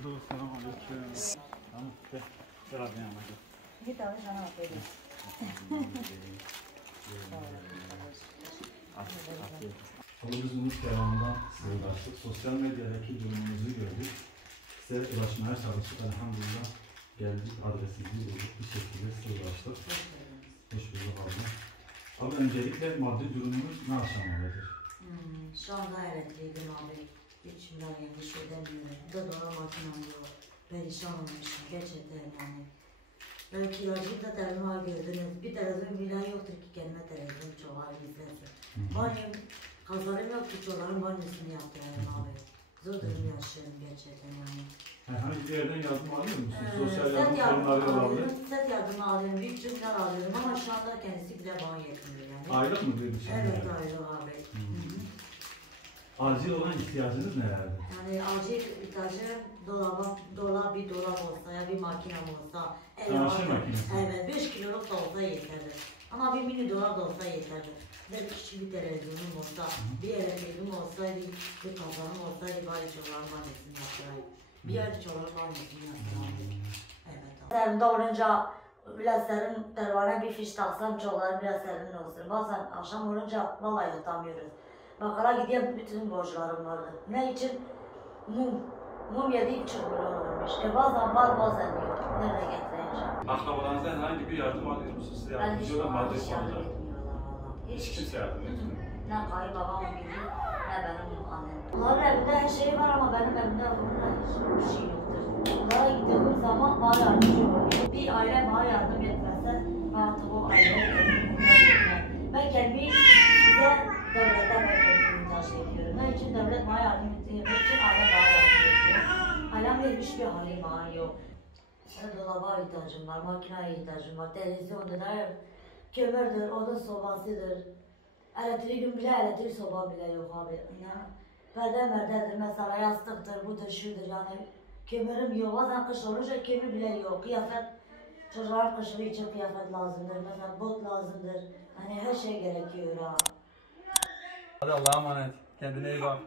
Abdullah selam aleyküm. Tamam gel. Gel abi yanıma gel. Git abi sana aferin. Konumuzun devamında size ulaştık. Sosyal medyadaki durumunuzu gördük. Size ulaşmaya çalıştık. Elhamdülillah geldik, adresimizi bulduk. Bir şekilde size ulaştık. Hoş bulduk abi. Abi öncelikle maddi durumunuz ne aşamalıdır? Şu anda elektriğim abi. İçimden yanlış ödemiyorum. Bu da doğru makinem yok. Perişan olmuşum gerçekten yani. Ben kiracıyı da telefona gördünüz. Bir televizyon bile yoktur ki kendime televizyon çoğalar izlesin. Banyom, kazanım yok ki çoğaların banyosunu yaptırayım abi. Zor durum yaşıyorum gerçekten yani. Herhangi bir yerden yardım alıyor musunuz? Sosyal Set yardım fonları olabilir. Set yardımı alıyorum, büyük cümleler alıyorum ama şu anda kendisi bile bana yetmiyor yani. Aylık mı diyor dışarıda? Evet aylık abi. Acil olan ihtiyacınız nelerdir? Yani acil ihtiyacım bir dolap olsa ya bir makinem olsa. Çamaşır makinesi. Evet 5 kiloluk da olsa yeterli. Ama bir mini dolap da olsa yeterli. Bir küçük bir televizyonum olsa, bir elektriğim olsaydı, bir kazanım olsaydı bari çoğaların banyosunu yaptırayım. Bir ay çoğaların banyosunu yaptırayım. Evet abi. Serimde olunca biraz serin telefona bir fiş taksam çoğaların biraz serin olsun. Bazen akşam olunca vallahi yutamıyoruz. Bakkala gidiyorum bütün borçlarım vardı. Ne için? Mum 7,5 milyon olmuş. Bazen var bazen yok. Nereye getireceğim? Akrabalarınızdan herhangi bir yardım alıyor musunuz? Size yardımcı olan maddi konuda. Hiç kimse yardım etmiyor. Ne kayınbabam gibi ne benim annem. Onların evinde her şey var ama benim evimde hiçbir şey yoktur. Onlara gittiğim zaman bana yardımcı oluyor. Bir aile bana yardım etmezse artık o aile ben kendimi size devletten muhtaç ediyorum. Ne için devlet bana yardım ettiği için aile bana yardım ediyor. Ailem hiçbir halim bana yok. Dolaba ihtiyacım var, makineye ihtiyacım var, televizyondur, kömürdür, odun sobasıdır. Elektriğim bile, elektrik soba bile yok abi. Yani perde merdedir mesela, yastıktır, budur, şudur yani. Kömürüm yok, bazen kış olunca kömür bile yok. Kıyafet, çocuklar kışlığı için kıyafet lazımdır, mesela bot lazımdır. Hani her şey gerekiyor ha. Hadi Allah'a emanet. Kendine iyi bak.